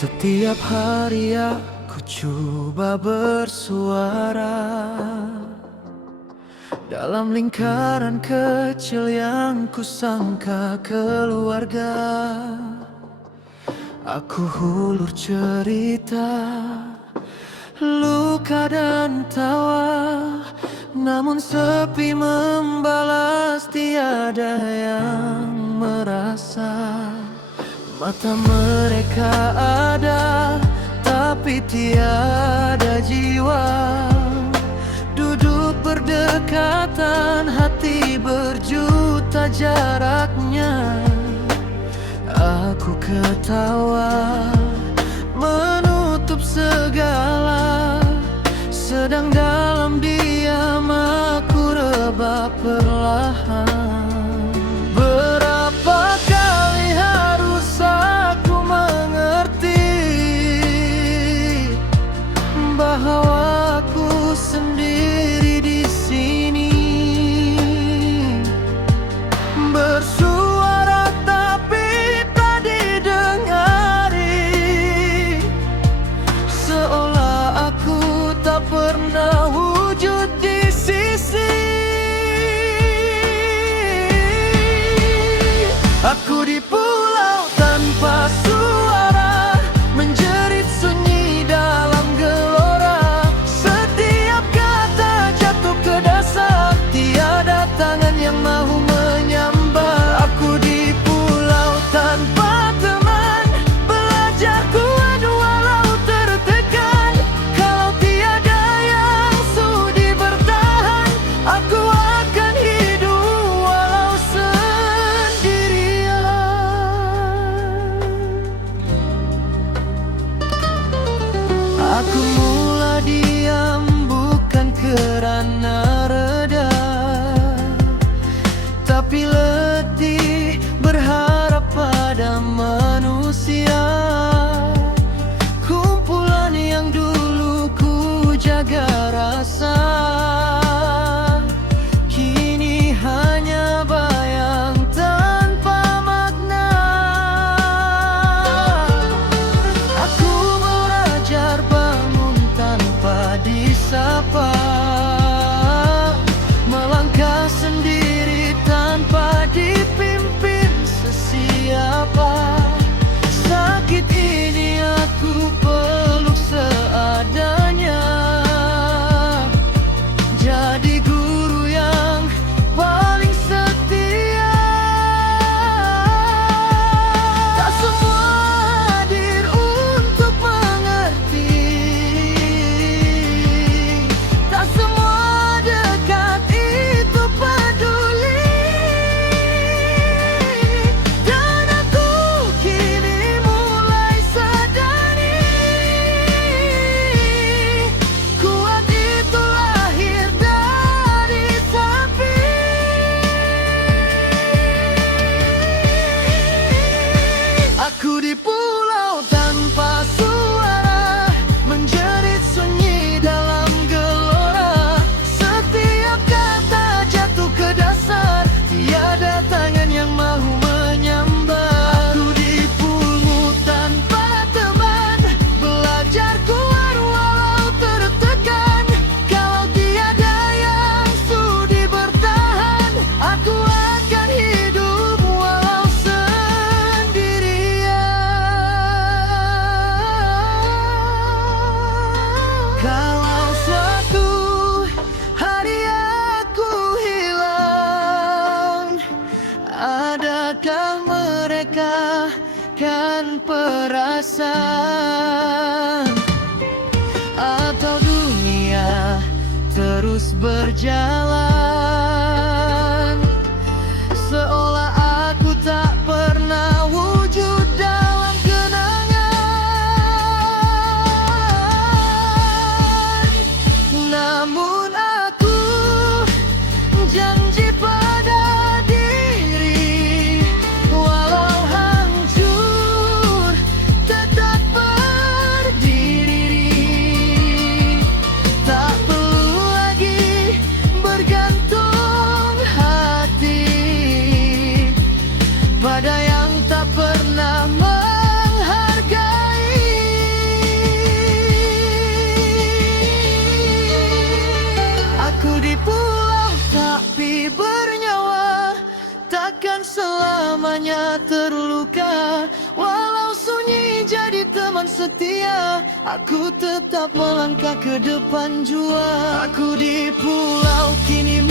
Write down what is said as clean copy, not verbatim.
Setiap hari aku coba bersuara dalam lingkaran kecil yang kusangka keluarga. Aku hulur cerita, luka dan tawa, namun sepi membalas, tiada yang merasa. Mata mereka ada, tapi tiada jiwa. Duduk berdekatan, hati berjuta jaraknya. Aku ketawa, menutup segala, sedang dalam diam aku rebah perlahan. Berapa kali harus aku mengerti bahwa aku sendiri di sini, bersuara tapi tak didengari, seolah aku tak pernah wujud di sisi. Aku di pulau tanpa suara, menjerit sunyi dalam gelora. Setiap kata jatuh ke dasar, tiada tangan yang mahu menyambar. Aku di pulau tanpa teman, belajar kuat walau tertekan. Kalau tiada yang sudi bertahan, aku akan hidup walau sendirian. Aku mula diam bukan kerana reda, tapi letih berharap pada manusia. Kumpulan yang dulu ku jaga rasa, kini hanya bayang tanpa makna. Aku belajar bangun tanpa disapa, melangkah sendiri tanpa dipimpin sesiapa. Sakit ini aku peluk seadanya, jadi guru yang paling setia. Tak semua hadir untuk mengerti, tak semua dekat itu peduli. Dan aku kini mulai sadari, kuat itu lahir dari sepi. Aku di pulau tanpa suara, menjerit sunyi dalam gelora. Setiap kata jatuh ke dasar, tiada tangan yang mahu menyambar. Aku di pulau tanpa teman, belajar kuat walau tertekan. Kalau tiada yang sudi bertahan, aku akan hidup walau sendirian. Kalau suatu hari aku hilang, adakah mereka kan perasan? Atau dunia terus berjalan, seolah aku tak pernah wujud dalam kenangan. Namun aku janji pada diri, walau hancur tetap berdiri. Tak perlu lagi bergantung teman setia, aku tetap melangkah ke depan jua. Aku di pulau kini